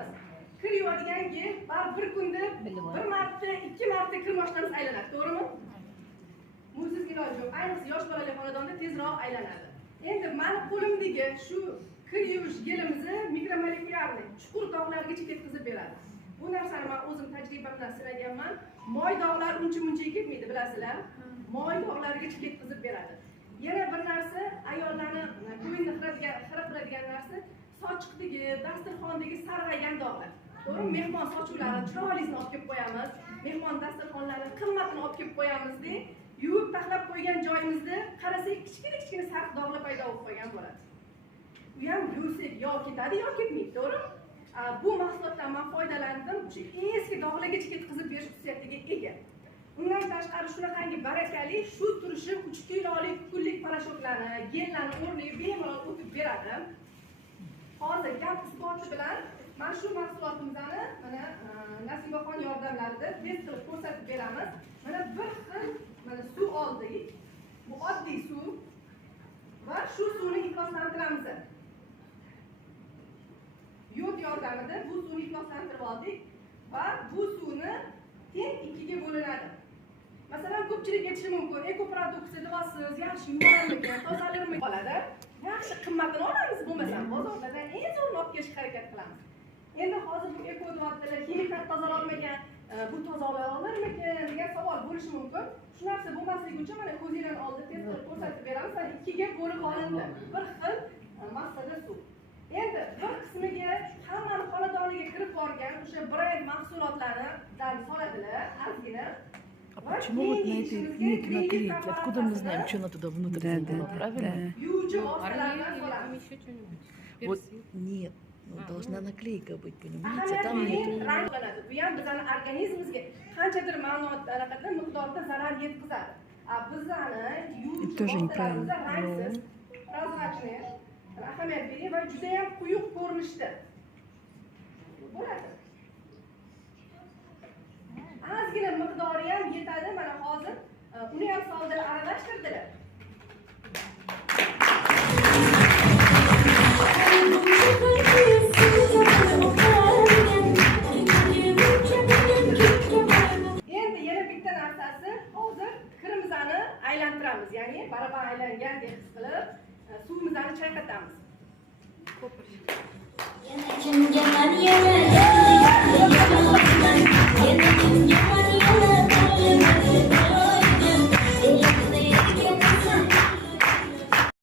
mashinamiz. Kir yuvadiganki, bir kunda bir marta, 2 marta kir mashinamiz aylanadi, to'g'rimi? Busiz iloji yo'q. Ayniqsa yosh bolali xonadonda tezroq aylanadi. Endi meni qo'limdagi shu kir yuvish gelimizni mikromolekulyarli chuqur dog'largacha ketkazib beradi. Bu narsani men o'zim tajriba bilan sinaganman. Moy dog'lar uncha-muncha ketmaydi, bilasizlar. Moy dog'largacha ketkazib beradi. Yana bir narsa, ayollarni ko'ngilni xira narsa sochiqdagi, dasturxondagi sarg'aygan dog'lar. To'g'rimi? Mehmon sochuvlari chiroylisini olib kelib qo'yamiz. Mehmon dasturxonlarining qimmatini olib kelib qo'yamizda, yuvib taxlab qo'ygan joyimizda qarasak kichkina sariq dog'lar paydo bo'lib qolgan bo'ladi. Bu ham yuvsak yo ketadi yo ketmaydi, to'g'rimi? Bu mahsulotdan men foydalandim. Shu eski dog'largacha ketkazib berish xususiyatiga ega. Undan tashqari shunaqangi barakali, shu turishi 3 kilolik kunlik parashoklarni, gellarni o'rniga bemalol o'tib beradi. Hozir gap isboti bilan mana shu mahsulotimizni mana Nasibaxon yordamlarida test qilib ko'rsatib beramiz. Mana bir xil mana suv oldik. Bu oddiy suv va shu suvni ifloslantiramiz. Yod yordamida bu suvni ifloslantirib oldik va bu suvni teng ikkiga bo'linadi. Masalan, ko'pchilik aytishi mumkin, ekoproduksiya da'vosiz, yaxshi yuvarligi, tozalarmi qoladi. Yaxshi qimmatini olamiz, bo'lmasam bozorlardan eng zo'rini olib kelishga harakat qilamiz. Endi hozir bu eko da'vatlar kimikal tozalolmagan, bu tozalay olarmikan degan savol bo'lishi mumkin. Shu narsa bo'lmasligi uchun mana ko'zingizdan oldin test qilib ko'rsatib beramiz. Mana ikkiga bo'lib olindi. Bir xil massada suv. Endi bir qismiga hammani xonadoniga kirib borgan o'sha brend mahsulotlaridan soladilar, ozgina. Почему вот на этой нет наклейки? Откуда мы знаем, что она туда внутрь было, правильно? Вот нет, ну, должна наклейка быть, понимаете? Там нету. Bu ham bizning organizmimizga qanchadir ma'noda miqdorda zarar yetkazadi. Bizani тоже неправильно. prozrachniy ahamiyat bering va juda ham quyuq ko'rinishda bo'ladi. Ozgina miqdori ham yetadi. Mana hozir uni ham soldilar, aralashtirdilar. Endi yana bitta narsasi, hozir kirimizni aylantiramiz, ya'ni barabar aylangandek his qilib suvimizni chayqatamiz.